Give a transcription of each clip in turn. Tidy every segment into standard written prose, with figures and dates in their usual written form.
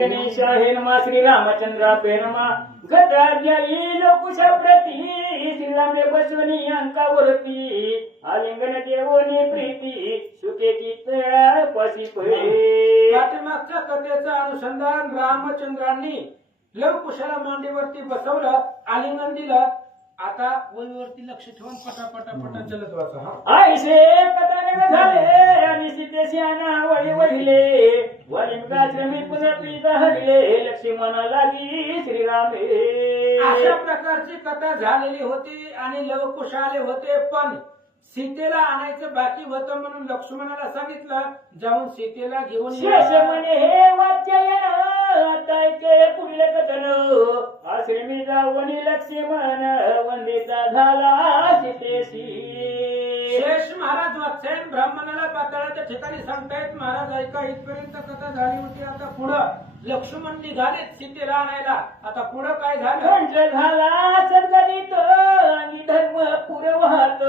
नमा श्री रामचंद्रा प्रेरमा गदाज्ञाई लोकुशा प्रती श्रीरामे बसवनी अंकावरती आलिंगन देवनी प्रीती सुखे चित्त पशी पाठीमागच्या कथेचं अनुसंधान रामचंद्रांनी लवकुशाला मांडीवरती बसवलं, आलिंगन दिलं. आता वहीवरती लक्ष ठेवून पटापटा चलत वाचा. आईसे कथानक झाले आणि सीतेशी आणा वळी वहिले वलिंगाश्रमी पुन्हा पिता हडले लक्ष्मणा लागी श्रीरामे. अशा प्रकारची कथा झालेली होती आणि लवकुश आले होते, पण सीतेला आणायचं बाकी होतं म्हणून लक्ष्मणाला सांगितलं जाऊन सीतेला घेऊन शेष म्हणे हे वाच्यायन आता ऐके पुढले कथन आश्रमी जावणी लक्ष्मण वंदिता झाला सीतेशी. शेष महाराज वात्स्यायन ब्राह्मणाला पाताळाच्या ठिकाणी सांगतायत, महाराज ऐका इथपर्यंत कथा झाली होती, आता पुढं लक्ष्मण निघाले सीतेला आणायला. आता पुढं काय झालं? कंठ झाला सद्गदित आणि धर्म पुरवहात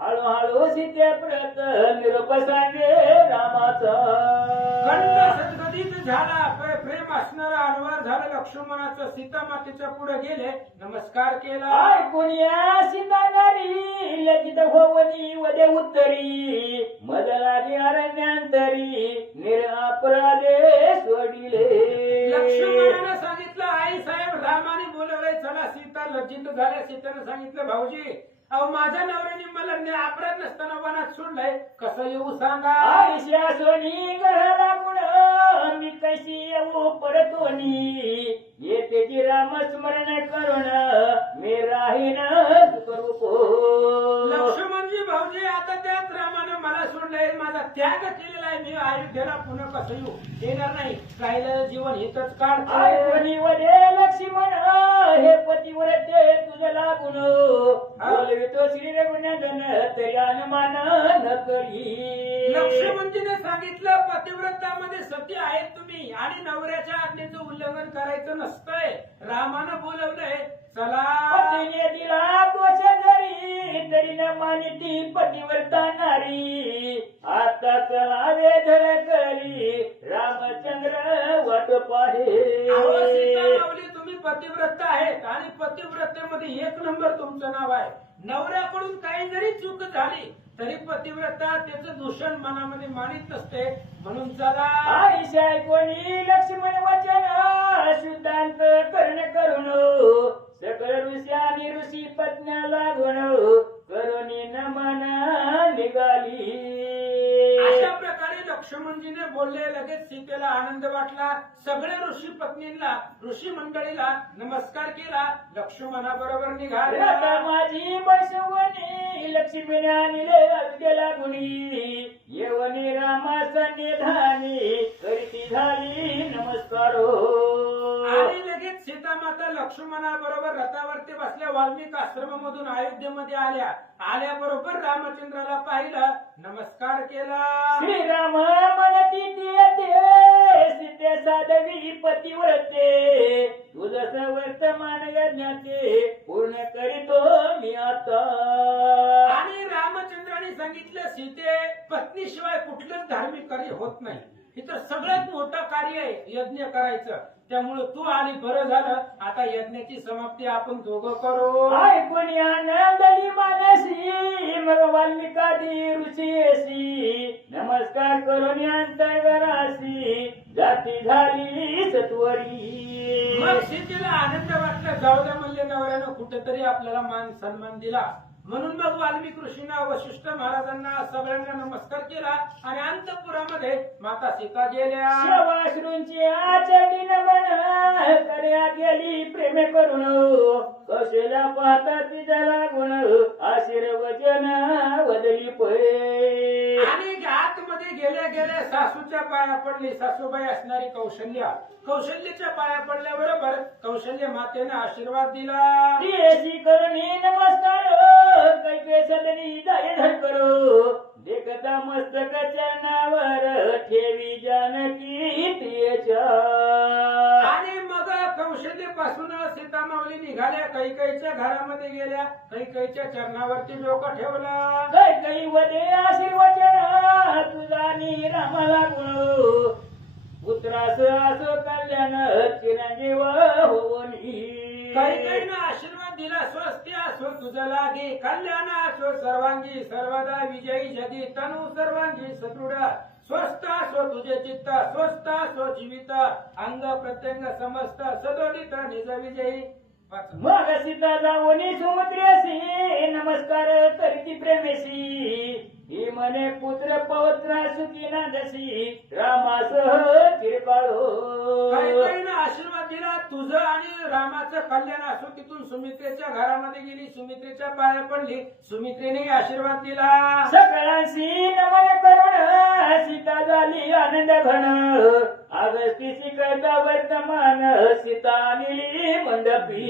हळूहळू सीते प्रत निरोप सांगे रामाचा. कंठ सद्गदित झाला, प्रेम असणारा अनवर झालं लक्ष्मणाचं. सीता मातेच्या पुढे गेले, नमस्कार केला. ऐकून या सीता नारी लजित होवनी वदे उत्तरी मदलादी अरण्यांतरी निरापराधे सोडिले. लक्ष्मणाने सांगितलं, आई साहेब रामाने बोलवलंय, चला. सीता लज्जित झाल्या. सीतेने सांगितलं, भाऊजी अहो माझ्या नवऱ्याने मला अपराध नसताना वनात सोडलंय, कसं येऊ सांगा. आयुष्या सोनी गळा गुण मी कशी येऊ परतोनी येते ती राम स्मरण करून मी राहीन स्वरूप. लक्ष्मणजी भाऊजी आता त्याच रामानं मला सोडलंय, माझा त्याग केलेला आहे, मी अयोध्येला पुन्हा कसं येऊ येणार नाही, राहिलं जीवन हितच काढ. आयुनी वदे लक्ष्मण हे पतिव्रते तुझ लागून बोलवितो श्री रघुनंदन तरी अनुमान न करी. लक्ष्मणजीने सांगितलं, पतिव्रतामध्ये सती आहेत तुम्ही आणि नवऱ्याच्या आज्ञेचं उल्लंघन करायचं नसतंय. रामानं बोलवलंय, चला. पतीने दिला दोष जरी तरी न मानिती पतिव्रता नारी आता चला वेधर करी रामचंद्र वाट पाहे. अहो सीता माऊली, तुम्ही पतिव्रता आहेत आणि पतिव्रतेमध्ये एक नंबर तुमचं नाव आहे. नवऱ्याकडून काही जरी चूक झाली तरी पतिव्रता त्याचं दूषण मनामध्ये मानित नसते, म्हणून चला. आईशा कोणी लक्ष्मण वचन शुद्धांत कर्ण करून सकळ ऋषी आणि ऋषी पत्न्या लागून करुणी नमन निघाली. अशा प्रकारे लक्ष्मणजीने बोलले, लगेच सीतेला आनंद वाटला. सगळ्या ऋषी पत्नींना ऋषी मंडळीला नमस्कार केला, लक्ष्मणा बरोबर निघाले. आता माझी बसवणी लक्ष्मीने आणले अयोध्येला गुणी येवनी रामाचा निधानी करीती झाली नमस्कार. आणि लगेच सीता माता लक्ष्मणा बरोबर रथावरती बसल्या वाल्मिक आश्रमामधून अयोध्येमध्ये आल्या. आल्याबरोबर रामचंद्राला पाहिलं, नमस्कार केला. श्रीराम मनती येते सीते साधवी पतिव्रते तुझस वर्तमान यज्ञाचे पूर्ण करीतो मी आता. आणि रामचंद्राने सांगितलं, सीते पत्नीशिवाय कुठलंच धार्मिक कार्य होत नाही, हे तर सगळ्यात मोठं कार्य आहे यज्ञ करायचं, त्यामुळे तू आली बरं झालं. आता यज्ञाची समाप्ती आपण दोघं करू. ऐकून आनंदली मानसी मग वाल्मिकादी ऋषीसी नमस्कार करून अंतरासी जाती झाली सत्वरी. मग सीतेला आनंद वाटला, जाऊ द्या म्हणले नवऱ्यानं कुठेतरी आपल्याला मान सन्मान दिला, म्हणून मग वाल्मिक ऋषींना वशिष्ठ महाराजांना सगळ्यांना नमस्कार केला आणि अंतपुरामध्ये माता सीता गेल्या. श्रवाश्रूंची आचरणी नमन कर्या गेली प्रेम करून कशेला पाहता तिचा लागून आशीर्वचन वदली पै. आणि आतमध्ये गेल्या गेल्या सासूच्या पाया पडली, सासूबाई असणारी कौशल्या. कौशल्याच्या पाया पडल्याबरोबर कौशल्य मातेने आशीर्वाद दिला. ती करुणी नमस्कार कैके सदनी जाय धर करो देखता मस्तक चरणावर ठेवी जानकी प्रियच्या. आणि मग कौशल्यपासून सीता माऊली निघाल्या, कैकेयीच्या घरामध्ये गेल्या, कैकेयीच्या चरणावरती डोकं ठेवलं. कैकई वदे आशीर्वचन तुझा रामाला गुण पुत्रास असो कल्याण चिरंजीव होवनी. काही काही ना आशीर्वाद दिला स्वस्ती असो तुझं लागे कल्याण असो सर्वांगी सर्वदा विजयी जगी तनु सर्वांगी सदृढ स्वस्थ असो तुझे चित्त स्वस्थ असो जीवित अंग प्रत्यंग समस्त सदोदित निज विजयी. मग सीता जाऊनी सुमुद्रेसी नमस्कार करीती प्रेमेशी. ही म्हणे पुत्र पवित्र सुखी नांदसी रामासह चिरकाळो. काही काही ना आशीर्वाद दिला तुझं आणि रामाचं कल्याण असो. तिथून सुमित्रेच्या घरामध्ये गेली सुमित्रेच्या पाया पडली सुमित्रेने आशीर्वाद दिला. सकळांशी नमन करुण सीता झाली आनंद घन. अगस्तीची करता वर्तमान सीता निली मंडपी.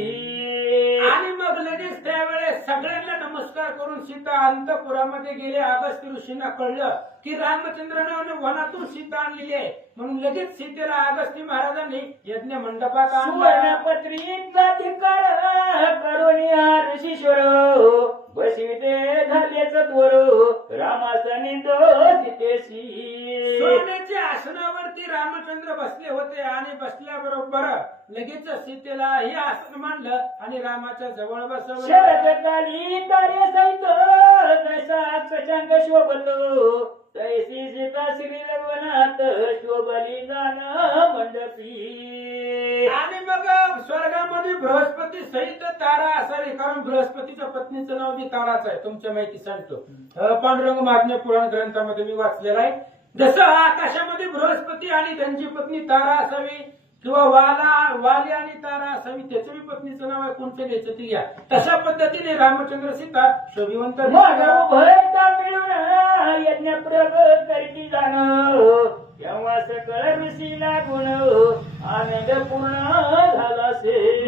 आणि मग लगेच त्यावेळेस सगळ्यांना नमस्कार करून सीता अंतपुरामध्ये गेले. अगस्त्य ऋषींना कळलं की रामचंद्राने वनातून सीता आणलेली आहे म्हणून लगेच सीतेला अगस्त्य महाराजांनी यज्ञ मंडपात आणलं. सुवर्णपत्रीचा धिक्कार करून ऋषीश्वर बसविते झालेच त्वर रामाचा निंदो सीतेशी. सोन्याच्या आसनावरती रामचंद्र बसले होते आणि बसल्याबरोबर लगेच सीतेला हे आसन मांडलं आणि रामाच्या जवळ बसवलं. शरदकाली तार्यासहित जसा शशांक शोभतो तैसी सीता श्री रघुनाथ शोभली जाण मंडपी. आणि मग स्वर्गामध्ये बृहस्पती सहित तारा असावी कारण बृहस्पतीच्या पत्नीचं नाव बी ताराच आहे. तुमच्या माहिती सांगतो पांडुरंग महात्म्य पुराण ग्रंथामध्ये मी वाचलेला आहे. जसं आकाशामध्ये बृहस्पती आणि त्यांची पत्नी तारा असावी किंवा वाली आणि तारा असावी त्याच्या बी पत्नीचं नाव आहे कोणतं घ्यायचं ते घ्या. तशा पद्धतीने रामचंद्र सीता शोभिवंत भरता मिळून यज्ञ प्रग करती जाण तेव्हा सकळ ऋषी लागून आनंद पूर्ण झाला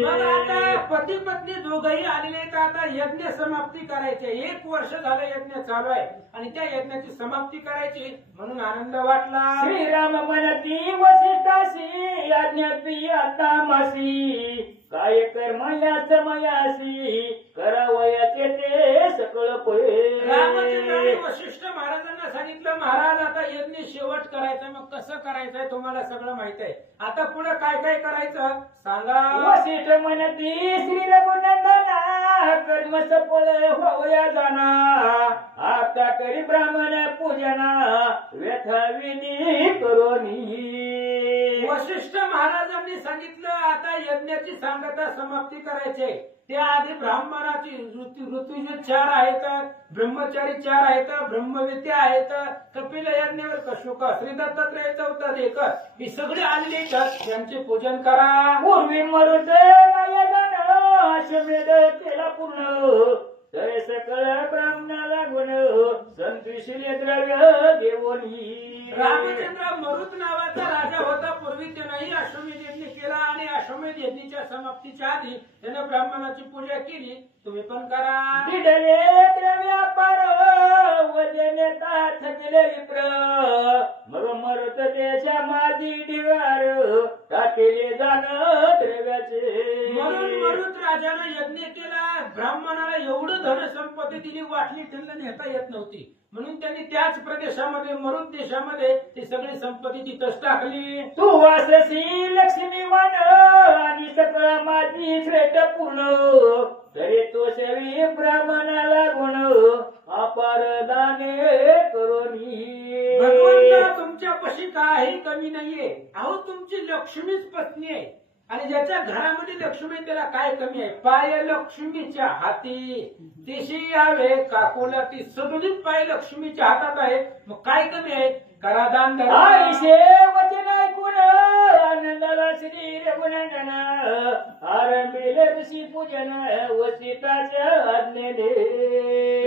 मग आता पती पत्नी दोघही आलेले आहेत. आता यज्ञ समाप्ती करायचे. 1 वर्ष झालं यज्ञ चालू आहे आणि त्या यज्ञाची समाप्ती करायची म्हणून आनंद वाटला. श्रीराम म्हणती वसिष्ठासी आज्ञाती आता मासी काय कर्म या समयासी करावयाचे ते सकळ रामचंद्राने वशिष्ठ महाराजांना सांगितलं महाराज आता यज्ञ शेवट करायचा. मग कसं करायचंय तुम्हाला सगळं माहित आहे. आता पुढे काय काय करायचं सांगा. वसिष्ठ म्हणती श्री रघुनंदना कर्म सफळ होऊया जाना आता करी ब्राह्मण पूजना व्यथा विधी करोनी. वशिष्ठ महाराजांनी सांगितलं आता यज्ञाची सांगता समाप्ती करायची. त्याआधी ब्राह्मणाची ऋतुज 4 आहेत ब्रह्मचारी 4 आहेत ब्रह्मविद्या आहेत कपिल यज्ञवर कशुक श्री दत्तात्रय चौथा एक ही सगळी आलेली त्यांचे पूजन करा. पूर्वी मरुत अश्वमेध केला पूर्ण तरे सकळ ब्राह्मणाला गुण संतुशील द्रव्य देवोनी. रामचंद्र मरुत नावाचा राजा होता. पूर्वी त्यानंही अश्वमेध यज्ञ केला आणि अश्वमेध यज्ञाच्या समाप्तीच्या आधी त्यानं ब्राह्मणाची पूजा केली. तुम्ही पण करा. दिडले द्रव्यापार वजनेता थकले विप्र मग मरुत देशा माझी डिवार टाकेले जाण द्रव्याचे. म्हणून मरुत राजानं यज्ञ केला. ब्राह्मणाला एवढं धनसंपत्ती दिली वाटली त्यांना नेता येत नव्हती म्हणून त्यांनी त्याच प्रदेशामध्ये मरुत देशामध्ये ती सगळी संपत्ती तिथंच टाकली. तू वाससी लक्ष्मीवान आणि सकळ माझी श्रेष्ठ पूर्ण तरी तो सेवी ब्राह्मणाला गुण अपार दाने करोनी. भगवंता तुमच्यापाशी काही कमी नाहीये. अहो तुमची लक्ष्मीच पत्नी आहे आणि ज्याच्या घरामध्ये लक्ष्मी आहे त्याला काय कमी आहे. पाय लक्ष्मीच्या हाती देशी यावे काकोला ती सदुलित पाय लक्ष्मीच्या हातात आहे. मग काय कमी आहे. करा दान आईशे वचन ऐकून आनंदाला श्री रघुनंदन आरंभिले ऋषी पूजन वसिष्ठाच्या आज्ञेने.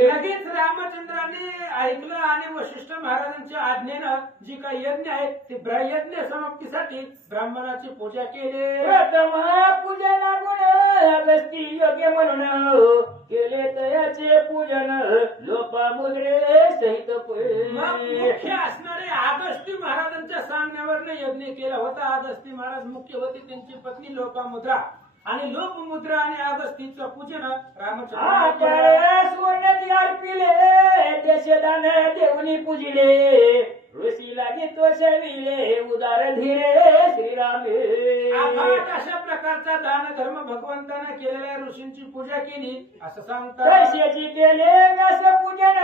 लगेच रामचंद्राने ऐकलं आणि वशिष्ठ महाराजांच्या आज्ञेनं जी काही यज्ञ आहे ते यज्ञ समाप्तीसाठी ब्राह्मणाची पूजा केली. प्रथम पूजा लागून अगस्ती योग्य म्हणून केले तयाचे पूजन लोपामुद्रे सहित मुख्य असणारे अगस्ती महाराजांच्या सांगण्यावरनं यज्ञ केला होता. अगस्ती महाराज मुख्य होते त्यांची पत्नी लोपामुद्रा आणि लोपमुद्रा आणि अगस्तीचं पूजन रामचंद्र अर्पिले देशदान देवनी पूजिले ऋषी लागे तो शविले उदार धीरे श्रीरामे आफाट अशा प्रकारचा दान धर्म भगवंताने केलेल्या ऋषींची पूजा केली असं सांगतात. कशाची केले व्यास पूजन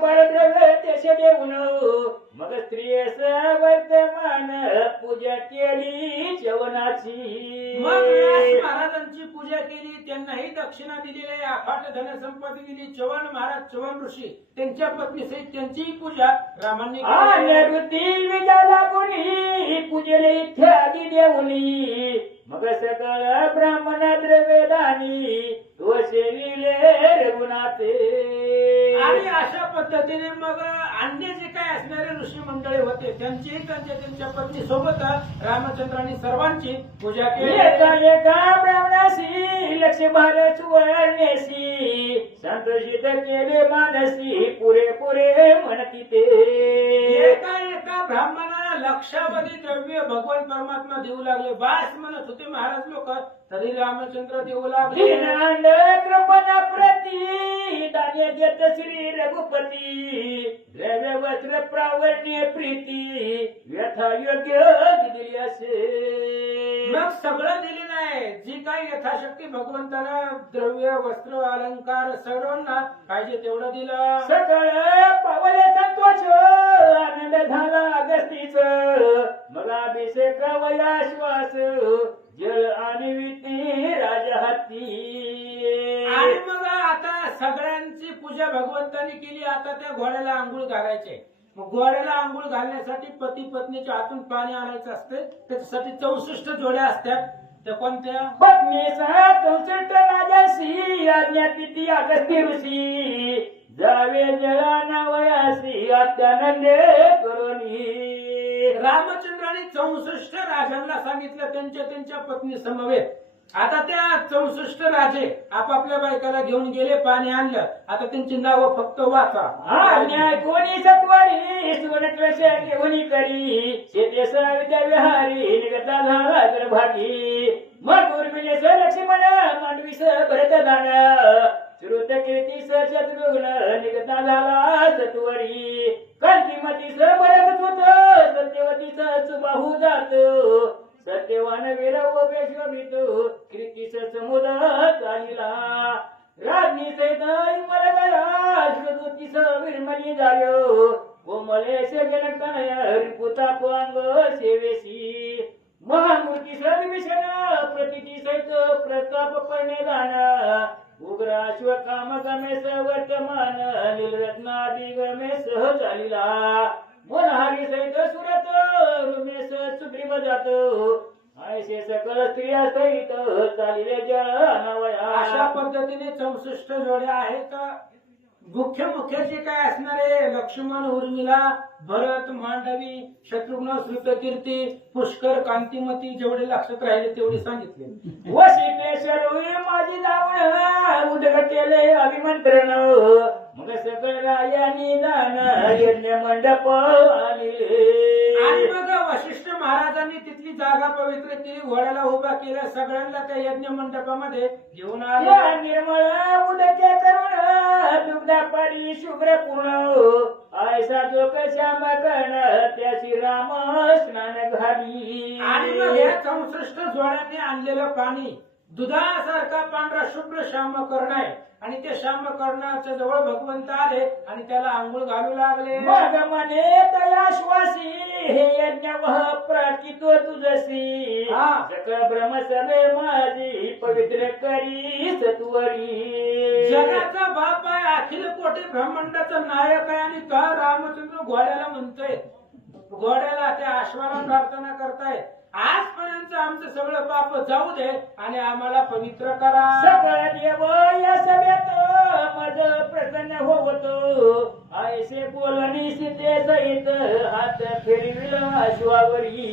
परद्रव्य तेश देऊन मग स्त्रियस वर्तमान पूजा केली जेवणाची. मग व्यास महाराजांची पूजा केली, त्यांनाही दक्षिणा दिलेली आहे, अफाट धनसंपत्ती दिली. चव्हाण महाराज चव्हाण ऋषी त्यांच्या पत्नी सहित त्यांचीही पूजा रामांनी केली. निवृत्ती विजाला कोणी पूजले इत्यादी देऊनी मग सकळ ब्राह्मण द्रव्यदानी तो सेविले रघुनाथे. आणि अशा पद्धतीने मग अन्य जे काय असणारे ऋषी मंडळी होते त्यांचीही त्यांच्या पत्नी सोबत रामचंद्रांनी सर्वांची पूजा केली. एका एका ब्राह्मणाशी लक्ष भार सुवर्णेशी संतोषित केले मानसी पुरे म्हणती ते. एका एका ब्राह्मणाला लक्षावधी द्रव्य भगवान परमात्मा देऊ लागले. बास म्हणत होते महाराज लोक, तरी रामचंद्र देऊ लागले. दीनांद कृपणा प्रती दाने देत श्री रघुपती द्रव्य वस्त्र प्रावण्य प्रीती व्यथा योग्य दिली असे. मग सगळं दिलेलं आहे. जी काही यथाशक्ती भगवंतानं द्रव्य वस्त्र अलंकार सर्वांना पाहिजे तेवढं दिलं. सकळ पावले संतोष आनंद झाला अगस्तीच मग अभिषेक वयाश्वास जल आणि विती राजहत्ती. आणि मग आता सगळ्यांची पूजा भगवंतानी केली. आता त्या घोड्याला आंघोळ घालायचे. मग घोड्याला आंघोळ घालण्यासाठी पती पत्नीच्या हातून पाणी आणायचं असते. त्याच्यासाठी 64 जोड्या असतात. त्या कोणत्या? पत्नी सहा 64 राजाशी आज्ञा किती अगस्ती ऋषी जावे जळाना वयासी अत्यानंदे करुणी. रामचंद्राने 64 राजांना सांगितलं त्यांच्या पत्नी समवेत. आता त्या 64 राजे आपापल्या बायकाला घेऊन गेले, पाणी आणलं. आता त्यांची नावं फक्त वाचा. न्याय कोणी सत्वारी सुवर्णक्लश घेऊन करी शेते विद्या विहारी निगता झाला गर्भागी मग उर्मिले स लक्ष्मण मांडवी स भरतदान श्रुत कीर्ती स शत्रुघ्न निगता झाला सत्वरी कांतिमती स भरत सुत सत्यवती स सुबाहू जात सत्यवान वीरव पेशवित कीर्तीस समुद चालिला राज्ञी सहित मरगळा श्रुतीस विरमणी जायो कोमलेश जनकनय रिपुता पांग सेवेशी महामूर्ती विभीषण प्रतिती सहित प्रताप परिधान उग्र अश्वकाम गमेश वर्तमान नीलरत्नादी गमेश चालिला मोनहारी सहित सुरत रुमेश सुग्रीव जात ऐसे सकल स्त्रिया सहित चालिले जळानवया. अशा पद्धतीने 64 जोड्या आहेत. मुख्य जे काय असणारे लक्ष्मण उर्मिला भरत मांडवी शत्रुघ्न श्रुतकीर्ती पुष्कर कांतिमती जेवढे लक्षात राहिले तेवढे सांगितले. वशिकेश्वर माझी जावण उदक केले अभिमंत्रण मग सकळ रायानी दान यज्ञ मंडप आले. आणि मग वशिष्ठ महाराजांनी तिथली जागा पवित्र केली, घोड्याला उभा केलं, सगळ्यांना त्या यज्ञ मंडपामध्ये घेऊन आले. निर्मळ उदके करुण दुग्धा पाडी शुभ्र पूर्ण ऐसा जो श्याम कर्ण त्याची राम स्नान घाली. आणि मग या 64 जोड्यांनी आणलेलं पाणी दुधासारखा पांढरा शुभ्र श्याम कर्ण आहे. आणि ते श्याम कर्णाच्या जवळ भगवंत आले आणि त्याला आंघोळ घालू लागले. मग म्हणे तयाश्वासी हे यज्ञ वह प्राचितो तुझसी सकळ ब्रह्म सभे माझी पवित्र करी सत्वरी. जगाचा बाप आहे, अखिल कोटी ब्रह्मांडाचा नायक आहे. आणि का रामचंद्र घोड्याला म्हणतोय, घोड्याला त्या आश्वाला प्रार्थना करतायत आजपर्यंत आमचं सगळं पाप जाऊ दे आणि आम्हाला पवित्र करा. सगळ देव या सभेत मज प्रसन्न होतो ऐसे बोलणी सीते सहित हात फिरविला अश्वावरी.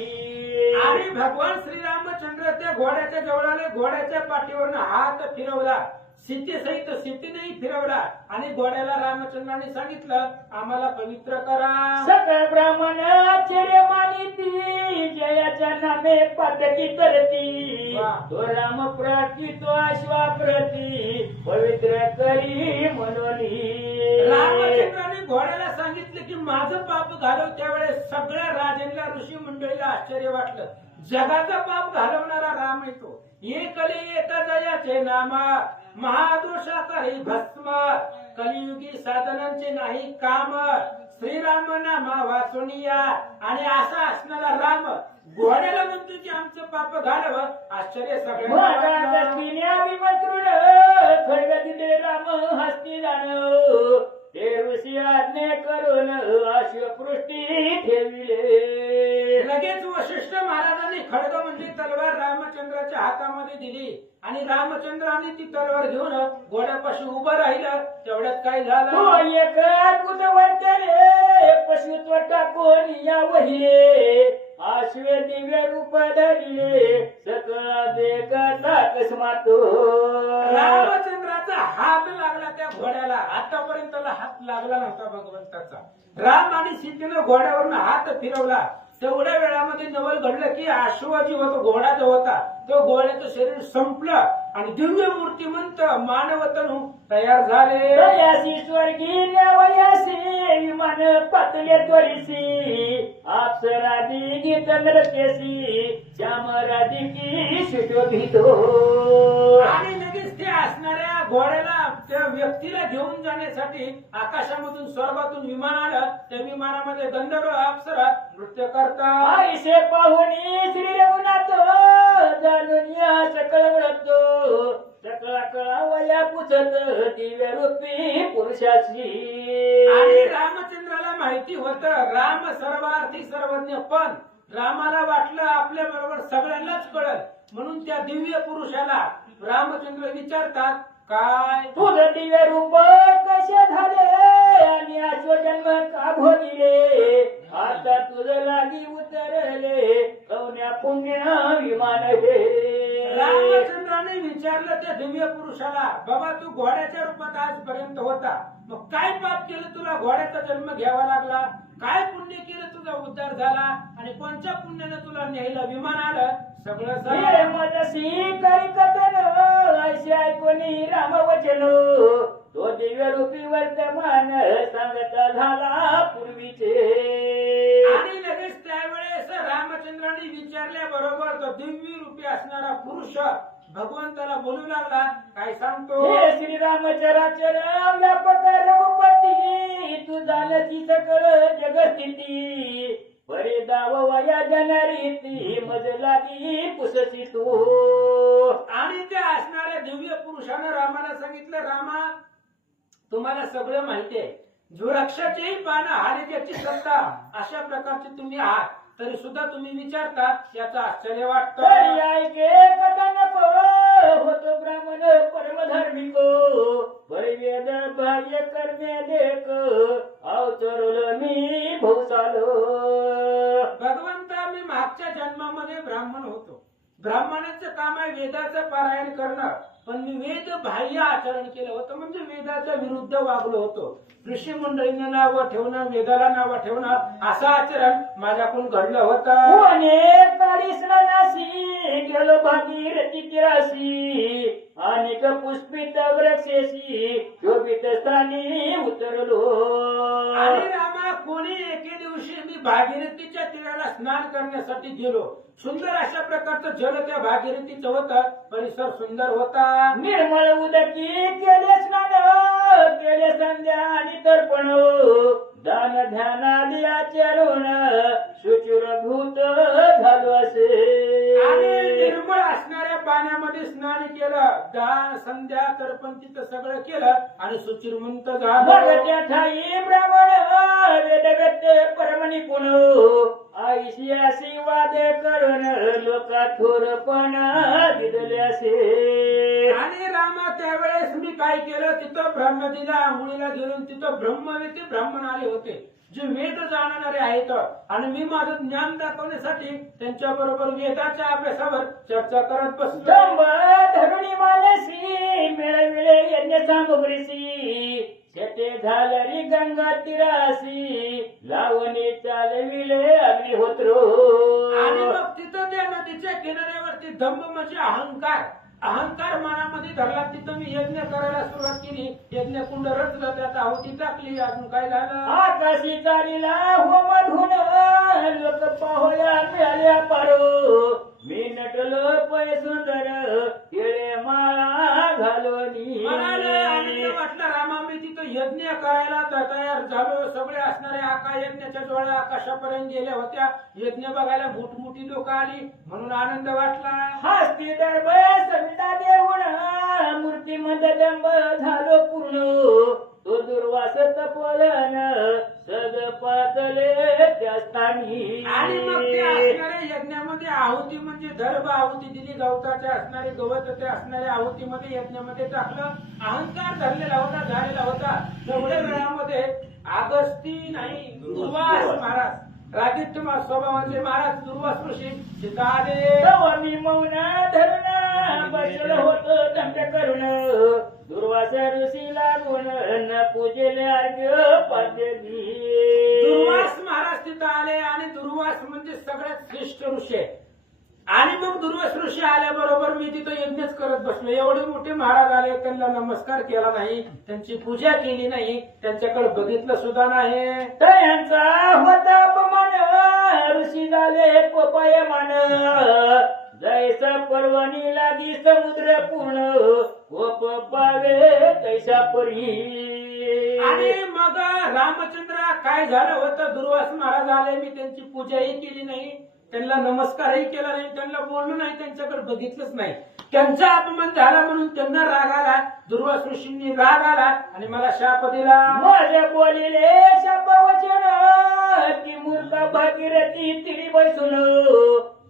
आणि भगवान श्रीरामचंद्र त्या घोड्याच्या जवळ आले, घोड्याच्या पाठीवरनं हात फिरवला. सीतेसहित सीतेनेही फिरवला आणि घोड्याला रामचंद्राने सांगितलं आम्हाला पवित्र करा. सकळ ब्राह्मण आश्चर्य मानिती जयाच्या नामे पातकी तरती वा. तो राम प्रती तो अश्वाप्रती पवित्र करी मनोली. रामचंद्राने घोड्याला सांगितलं की माझं पाप घालव. त्यावेळेस सगळ्या राजांना ऋषी मंडळीला आश्चर्य वाटलं. जगाचा पाप घालवणारा राम आहे तो. एकले एका जयाचे नामा महादोषा काही भस्म कलियुगी साधनांचे नाही काम श्रीराम नामा वाचुनिया. आणि असा असणारा राम घोड्याला म्हणतो की आमचं पाप घालव. आश्चर्य सगळ्यांना अभिमंत्रुण खड्ग दिले राम हस्ती जाण ते ऋषी आज्ञे करून अश्वपृष्टी ठेविले. लगेच वशिष्ठ महाराजांनी खड्ग म्हणजे तलवार रामचंद्राच्या हातामध्ये दिली आणि रामचंद्राने ती तलवार घेऊन घोड्यापाशी उभं राहिलं. तेवढ्यात काय तो झालं. एक अद्भुत रे पशुत्व टाकून या वहिले आश्वे दिव्य रूप धरिले सकळ देखता अकस्मात रामचंद्राचा हात लागला त्या घोड्याला. आतापर्यंत त्याला हात लागला नव्हता भगवंताचा. राम आणि सीतेनं घोड्यावरून हात फिरवला. तेवढ्या वेळामध्ये नवल घडलं की अश्वाजी होता घोडा जो होता तो घोड्याचं शरीर संपलं आणि दिव्य मूर्तिमंत मानवतनु तयार झाले. दयासी स्वर्गी न्यावयासी विमान पातले त्वरिसी अप्सरादी गीत नृत्यसी श्यामराधिकी सुशोभितो. आणि लगेच ते असणाऱ्या घोड्याला त्या व्यक्तीला घेऊन जाण्यासाठी आकाशामधून स्वर्गातून विमान आलं. त्या विमानामध्ये गंधर्व अप्सरा नृत्य करतात. आईसे पाहुणी श्री रघुनाथ जाणून या सकळ व्रतो सकळा कळा वया पुसत दिव्य रूपी पुरुषाची. आणि रामचंद्राला माहिती होतं राम सर्वार्थी सर्वज्ञ. पण रामाला वाटलं आपल्या बरोबर सगळ्यांनाच कळल म्हणून त्या दिव्य पुरुषाला रामचंद्र विचारतात काय तुझं दिव्य रूप कसे झाले आणि अश्वजन्म का भोगिले आता तुझं लागी उतरले कवन्या पुण्य विमान हे. रामचंद्राने विचारलं त्या दिव्य पुरुषाला बाबा तू घोड्याच्या रूपात आजपर्यंत होता मग काय पाप केलं तुला घोड्याचा जन्म घ्यावा लागला. काय पुण्य केलं तुझा उद्धार झाला आणि कोणत्या पुण्यानं तुला न्यायला विमान आलं. सगळं सांग. मदसी करी कथन ऐशी ऐकोनी राम वचन तो दिव्य रूपी वर्तमान सांगता झाला पूर्वीचे. आणि लगेच त्यावेळेस रामचंद्राने विचारल्याबरोबर तो दिव्य रूपी असणारा पुरुष भगवंताला बोलू लागला. काय सांगतो. हे श्रीरामचराचर व्यापक रघुपती तू झालती सकळ जगस्थिती परे दाव वया जनरीती मज लागी पुसती तू. आणि त्या असणाऱ्या दिव्य पुरुषानं रामाला सांगितलं रामा तुम्हाला सगळं माहिती आहे. वृक्षाचेही पानं हाडीची सत्ता अशा प्रकारचे तुम्ही आहात तरी सुद्धा तुम्ही विचारता याचं आश्चर्य वाटतं. तरी ऐके कथा नको होतो ब्राह्मण परमधार्मिक परिवेद बाह्य कर्मे लेख अवतरल मी भोवसालो. भगवंता मी मागच्या जन्मामध्ये ब्राह्मण होतो. ब्राह्मणाचं काम आहे वेदाचं पारायण करणं पण मी वेद बाह्य आचरण केलं होतं म्हणजे वेदाच्या विरुद्ध वागलो होतो. ऋषी मंडळींना नाव ठेवणं वेदाला नाव ठेवणं असं आचरण माझ्याकडून घडलं होतं. कोणे काळीसनासी गेलो भागीरथी तिरासी अनेक पुष्पित वृक्षेशी शोभित स्थानी उतरलो. आणि रामा कोणी एके दिवशी मी भागीरथीच्या तीराला स्नान करण्यासाठी गेलो. सुंदर अशा प्रकारचं जल त्या भागीरथीचं होतं. परिसर सुंदर होता. निर्मळ उदकी केले स्नान केले संध्या आणि तर्पण दान ध्यानादी आचरण शुचिरभूत झालो असे. आणि निर्मळ असणाऱ्या पाण्यामध्ये स्नान केलं दान संध्या तर्पण तिथं सगळं केलं आणि सुचिरमंत झालं. त्या ठाई ब्राह्मण वेदगत्य परमनिपुण आईशी आशीर्वाद करून लोका थोरपणा दिले असे. आणि रामा त्यावेळेस मी काय केलं तिथं ब्रह्मजीला आंघोळीला गेलो. तिथं ब्रह्मवेती ब्राह्मण आले होते. जे वेद जाणणारे आहेत आणि मी माझं ज्ञान दाखवण्यासाठी त्यांच्या बरोबर वेदाच्या अभ्यासावर चर्चा करत बसलो. जंब धरुणी मानसी मिळविले यज्ञ सामुग्रीसी शेते झालरी गंगा तिरासी लावणी चालविले अग्निहोत्र. आणि मग तिथं त्या नदीच्या किनाऱ्यावरती दंभ म्हणजे अहंकार अहंकार मनामध्ये धरला. तिथं मी यज्ञ करायला सुरुवात केली. यज्ञ कुंड रचलं, त्यात आहुती टाकली. अजून काय झालं? आकाशी चालीला होम धुन लोक पाहोया मिळाल्या पारो मी नटलो पै सुंदर येळे माळा घालोनी. मला लय आनंद वाटला रामा. मी तिथं यज्ञ करायला तयार झालो. सगळे असणारे आकाश यज्ञाच्या जोड्या आकाशापर्यंत गेल्या होत्या. यज्ञ बघायला मोठमोठी लोक आली म्हणून आनंद वाटला. हस्ती दरबय सविता देऊन मूर्ती मध दंब झालो पूर्ण तो दुर्वास तपोलन सग पातले त्या स्थानी. आणि मग ते असणाऱ्या यज्ञामध्ये आहुती म्हणजे दर्भ आहुती दिली. गवताचे असणारे गवत ते असणाऱ्या आहुतीमध्ये यज्ञामध्ये टाकलं. अहंकार धरलेला होता, झालेला होता. तेवढ्या वेळामध्ये अगस्ती नाही दुर्वास महाराज रागिष्ठ स्वभावाचे महाराज दुर्वास ऋषी तिथं आले. तेव्हा मी मौन धरून बसलो होतो दंड करून दुर्वास ऋषी लागून न पूजेले अर्घ्य पाते मी. दुर्वास महाराज तिथं आले आणि दुर्वास म्हणजे सगळ्यात श्रेष्ठ ऋषी आहे. आणि मग दुर्वास ऋषी आल्याबरोबर मी तिथं यज्ञच करत बसलो. एवढे मोठे महाराज आले, त्यांना नमस्कार केला नाही, त्यांची पूजा केली नाही, त्यांच्याकडे बघितलं सुद्धा नाही. तयांचा होता अपमान ऋषी झाले कोपायमान जैस पर्वणी लागी समुद्र पूर्ण कोप पावे तैसा परी. आणि मग रामचंद्र काय झालं होतं? दुर्वास महाराज आले, मी त्यांची पूजाही केली नाही, त्यांना नमस्कारही केला नाही, त्यांना बोललो नाही, त्यांच्याकडे बघितलंच नाही. त्यांचा अपमान झाला म्हणून त्यांना राग आला. दुर्वास ऋषींनी राग आला आणि मला शाप दिला. माझे बोलिले शाप वचन ती मूर्ख भागीरथी तिरी बसून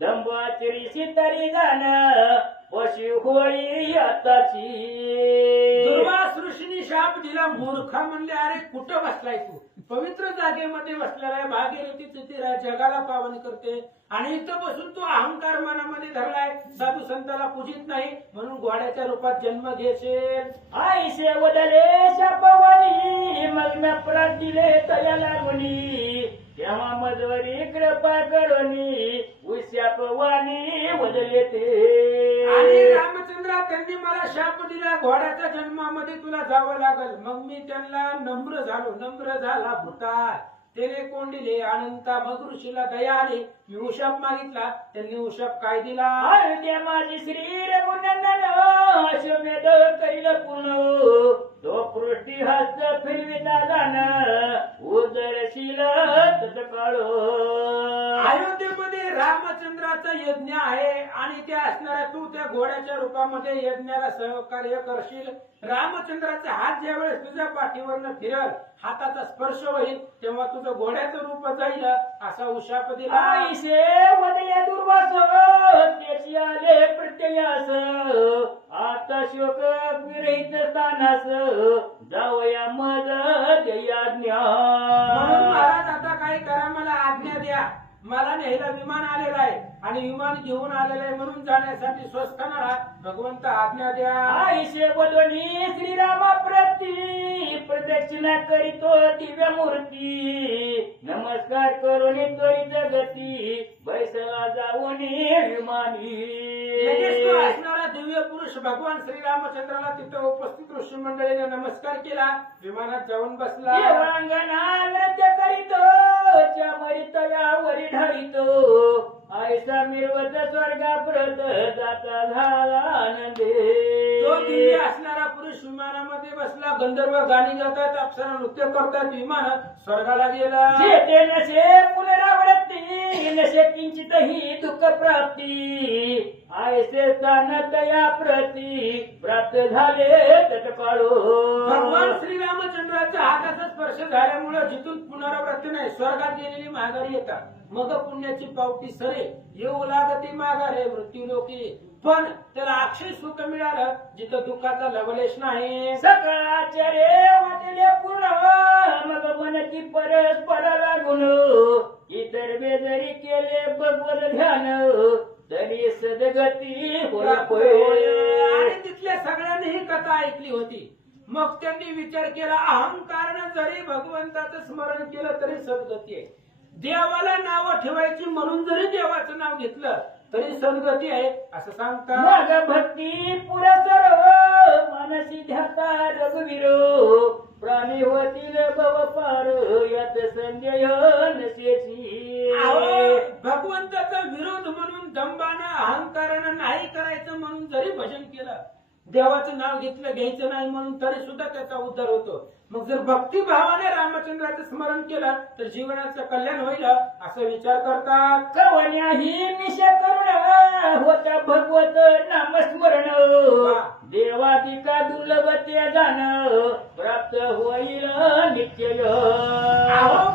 दंबाची सितारी जाण पशी होई आताची. दुर्वास ऋषींनी शाप दिला. मूर्ख म्हणले, अरे कुठं बसलाय तू? पवित्र जागेमध्ये बसलेला आहे. भागीरथीचं तीर जगाला पावन करते आणि इथं बसून तू अहंकार मनामध्ये धरलाय. साधू संताला पूजित नाही म्हणून घोड्याच्या रूपात जन्म घेशील. आईशे वदले शापवानी मग मी प्रात दिले तया लागुनी तेव्हा मजवरी कृपा करोनी उशापवानी वदले ते. आणि रामचंद्र त्यांनी मला शाप दिला, घोड्याच्या जन्मामध्ये तुला जावं लागल. मग मी त्यांना नम्र झालो. नम्र झाला भूताळ तेने कोंडिले अनंता. मग ऋषीला दया आली. मी उशाप मागितला, त्यांनी उशाप काय दिला? आयुध्या माझी श्री रघुनंदन अश्वमेध करील पूर्ण तो पृष्टी हस्त फिरविता जाण उदरशील तत्काळ. अयोध्येमध्ये रामचंद्राचा यज्ञ आहे आणि त्या असणाऱ्या तू त्या घोड्याच्या रूपामध्ये यज्ञाला सहकार्य करशील. रामचंद्राचा हात ज्यावेळेस तुझ्या पाठीवरनं फिरल, हाताचा स्पर्श होईल, तेव्हा तुझं घोड्याचं रूप जाईल असा उशाप दिला. आईशे वदले दुर्वास त्याची आले प्रत्ययास आता शोक विरहित स्थानास जावया मद आज्ञा. म्हणून महाराज आता काय करा, मला आज्ञा द्या. मला न्यायला विमान आलेलं आहे आणि विमान घेऊन आलेलं आहे म्हणून जाण्यासाठी स्वस्थानाला भगवंत आज्ञा द्या. आईशे बोलवणी श्रीरामा प्रती प्रदक्षिणा करीतो दिव्य मूर्ती नमस्कार करून त्वरित गती बैसला जाऊन विमानी. लगेच तो असणारा दिव्य पुरुष भगवान श्रीरामचंद्राला तिथं उपस्थित ऋषी मंडळीने नमस्कार केला. विमानात जाऊन बसला. देवांगणा नृत्य करीतो चामरितव्यावरी ढाळीतो आयसा मिरवत स्वर्गाप्रत जाता झाला आनंदे. तो दिव्य असणारा पुरुष विमानामध्ये बसला. गंधर्व गाणी गातात, अप्सरा नृत्य करतात. विमान स्वर्गाला गेला. जेते नशे पुनरावृत्ती नशे किंचितही दुःख प्राप्ती आयसे स्थान तया प्रती प्राप्त झाले तत्काळो. भगवान श्रीरामचंद्राच्या हाताचा स्पर्श झाल्यामुळे जिथून पुनरावृत्ती नाही, स्वर्गात गेलेली माघारी येतात. मग पुण्याची पावती सरे येऊ लागते माघारे मृत्यू लोकी. पण त्याला अक्षय सुख मिळालं जिथं दुःखाचा लवलेश नाही. सकाळच्या रे वाटले पूर्ण मग मनती परस्पर लागून इतर बेजरी केले भगवत ध्यान तरी सदगती होय. आणि तिथल्या सगळ्यांनी ही कथा ऐकली होती. मग त्यांनी विचार केला अहंकारानं जरी भगवंताचं स्मरण केलं तरी सद्गती आहे. देवाला नाव ठेवायची म्हणून जरी देवाचं नाव घेतलं तरी सद्गती आहे असं सांगतात. मग भक्ती पुरसर मानसी ध्याता रघुवीर प्राणी होतील भव पार यात संजय नसेची. भगवंताचा विरोध म्हणून दंबानं अहंकारानं नाही करायचं म्हणून जरी भजन केलं देवाचं नाव घेतलं घ्यायचं नाही म्हणून तरी सुद्धा त्याचा उद्धार होतो. मग जर भक्तिभावाने रामचंद्राचं स्मरण केलं तर जीवनाचं कल्याण होईल असं विचार करतात. कवण्याही निश करुण होता भगवत नामस्मरण देवादिका दुर्लभ ते जाण प्राप्त होईल निश्चय.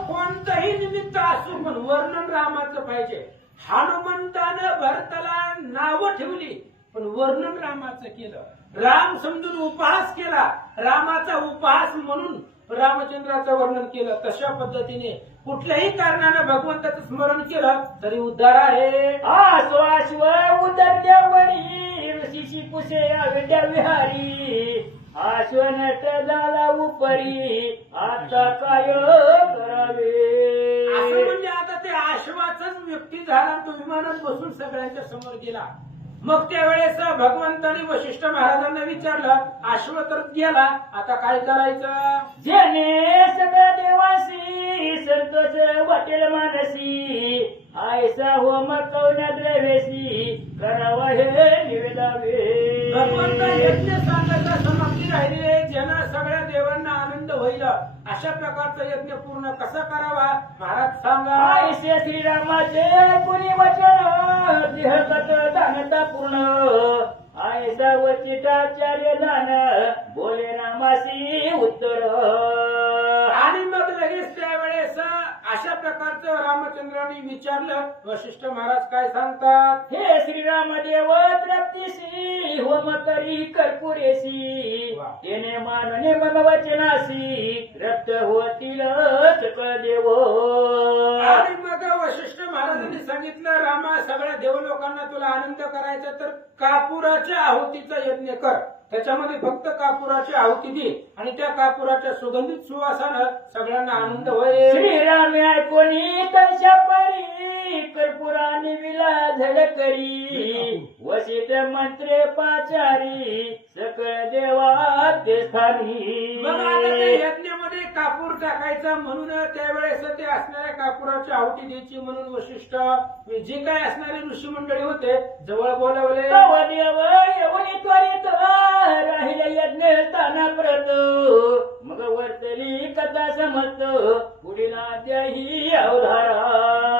कोणतंही निमित्त असू पण वर्णन रामाचं पाहिजे. हनुमंतानं भरताला नावं ठेवली पण वर्णन रामाचं केलं. राम समजून उपहास केला रामाचा उपहास म्हणून रामचंद्राचं वर्णन केलं. तशा पद्धतीने कुठल्याही कारणानं भगवंताचं स्मरण केलं तरी उद्धार आहे. आश्वाश्व उदरल्यावरी ऋषीशी कुशे अविद्या विहारी आश्वनट झाला उपरी आता काय करावे. असं म्हणजे आता ते आश्वासच व्यक्ती झाला तो विमानात बसून सगळ्यांच्या समोर गेला. मग त्यावेळेस भगवंतांनी वशिष्ठ महाराजांना विचारलं आश्व तर गेला आता काय करायचं. ज्याने सगळं देवासी संतोष वाटेल मानसी आयसा होम कवन्या द्रव्यसी करावा हे निवेदावे. भगवंत यज्ञ सांगायचा समाप्ती राहिली ज्यांना सगळ्या देवांना आनंद होईल अशा प्रकारचा यज्ञ पूर्ण कसा करावा महाराज सांगा. आयसे श्रीरामाचे कुणी वचन देहगत दानता पूर्ण आयसा वचिताचार्य दान बोले रामासी उत्तर. आणि मग लगेच त्यावेळेस अशा प्रकारचं रामचंद्रांनी विचारलं. वशिष्ठ महाराज काय सांगतात. हे श्रीरामदेव तृप्तीसी होम करी कर्पुरेसी तेने मानने मम वचनासी रक्त होतील सकळ देव. आणि मग वशिष्ठ महाराजांनी सांगितलं रामा सगळ्या देवलोकांना तुला आनंद करायचा तर कापुराच्या आहुतीचा यज्ञ कर. त्याच्यामध्ये फक्त कापुराची आहुती दे आणि त्या कापुराच्या सुगंधित सुवासानं सगळ्यांना आनंद होईल. श्रीराम ऐकोनी तशा परी कर्पुराने विला झडकरी वसित मंत्रे पाचारी सकळ देवा ते स्थानी. मग आता त्या यज्ञामध्ये कापूर टाकायचा म्हणून त्यावेळेस ते असणाऱ्या कापुराची आहुती द्यायची म्हणून वशिष्ठ जे काय असणारे ऋषी मंडळी होते जवळ बोलवले. देव येऊन त्वरित राहिले यज्ञ स्थाना प्रत मग वर्तली कथा समत पुढील अध्यायी अवधारा.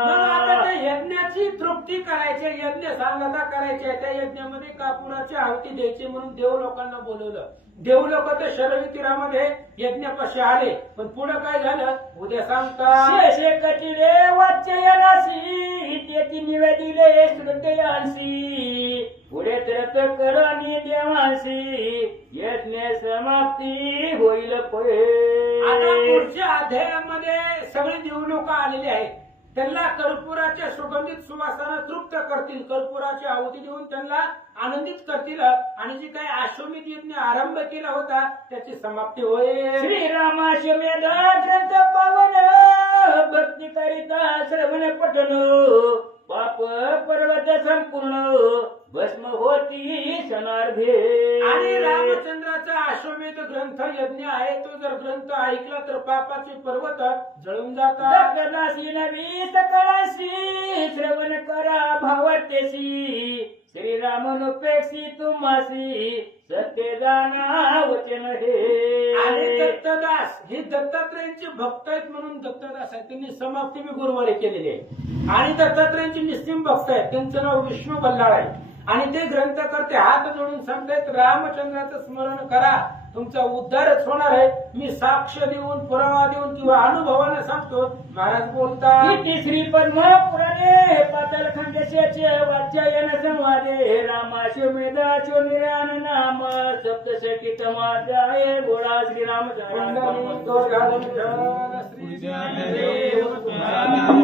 आता त्या यज्ञाची तृप्ती करायची यज्ञ सांगता करायची त्या यज्ञामध्ये कापुराची आहुती द्यायची म्हणून देव लोकांना बोलवलं. देव लोक तर शरवी तीरामध्ये यज्ञपाशी आले पण पुढे काय झालं उद्या सांगता. शेषे कटिले वाच्यनासी त्याची निवेदिले श्रुतयांसी पुढे तरत करणी देवांसी यज्ञ समाप्ती होईल आता पुढे. पुढच्या अध्यायामध्ये सगळे देव लोक आलेले आहेत. त्यांना कर्पुराच्या सुगंधित सुवासानं तृप्त करतील. कर्पुराची आहुती देऊन त्यांना आनंदित करतील आणि जे काही अश्वमेध यज्ञ आरंभ केला होता त्याची समाप्ती होईल. श्रीरामाश्वमेध ग्रंथ पावन भक्ती करिता श्रवण पठन पाप पर्वत संपूर्ण भस्म होती सनार्धे. आणि रामचंद्राचा अश्वमेध ग्रंथ यज्ञ आहे तो जर ग्रंथ ऐकला तर पापाचे पर्वत जळून जातात. दक्षनासी नवी सकळासी श्रवण करा भावतेसी श्रीरामनुपेक्षी तुम्हासी सत्य जाना वचन हे. आणि दत्तदास हे दत्तात्रयांचे भक्त आहेत म्हणून दत्तदास आहेत. त्यांनी समाप्ती मी गुरुवारी केलेली आहे आणि दत्तात्रयांचे निस्सिम भक्त आहेत. त्यांचं नाव विष्णू बल्लाळ आहे आणि ते ग्रंथकर्ते हात जोडून सांगतायत रामचंद्राचं स्मरण करा तुमचा उद्धारच होणार आहे. मी साक्ष देऊन पुरावा देऊन किंवा अनुभवानं सांगतो. महाराज बोलतात श्री पद्म हे पाताल खंडेशाचे वाच्यायन संवादे रामाशो मेदाशो निरान नाम सप्तशती तमादाय गोळा श्रीराम पुंडलिक घालून ठेव, श्री ज्ञानदेव तुकाराम,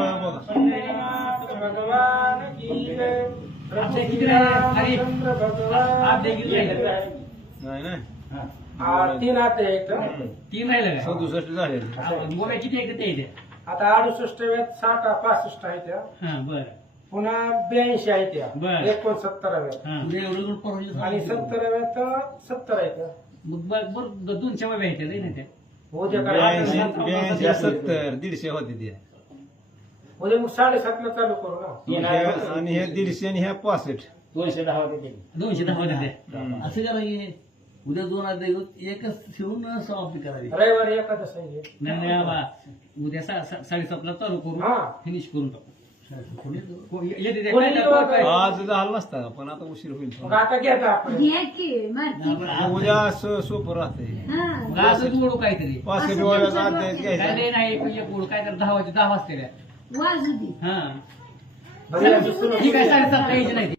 पंढरीनाथ भगवान की जय. रामचंद्र भगवान की जय. नाही नाही तीन आता एक तीन राहिलं का 67 झाले गोव्या किती आहे ते इथे आता 68 आहेत, 60 65 आहेत त्या. हा बर पुन्हा 82 आहेत त्या, बरं. 69 आहेत हा आणि 70 आहेत, 70 आहेत. मग बरं 200 वाव्या आहेत त्या नाही त्या उद्या काय 82 70 150 होते ते उद्या मग 7:30 ला चालू करू ना. आणि हे 150 आणि ह्या 65 210 होते 210 होते ते असं करा की उद्या 2 आता एकच ठेवून समाप्ती करावी. रविवारी एकादश आहे. नाही बाबा उद्या 7:30 चालू करू हा. फिनिश करून टाकू येते ते कोणी काय येऊ? काय? आज झालं नसता पण आता उशीर होईल मग आता घेता आपण. घ्या की मारती. उद्या सोपं राहते हा. मग असंच ओढू काहीतरी 65 डोळ्याचा अध्याय काय घ्यायचा नाही एक ओढू काय तर 10 वाजते 10 वाजते वाजू दे. हा बरं, या दुसरं- ठीक आहे 7:30 यायची नाही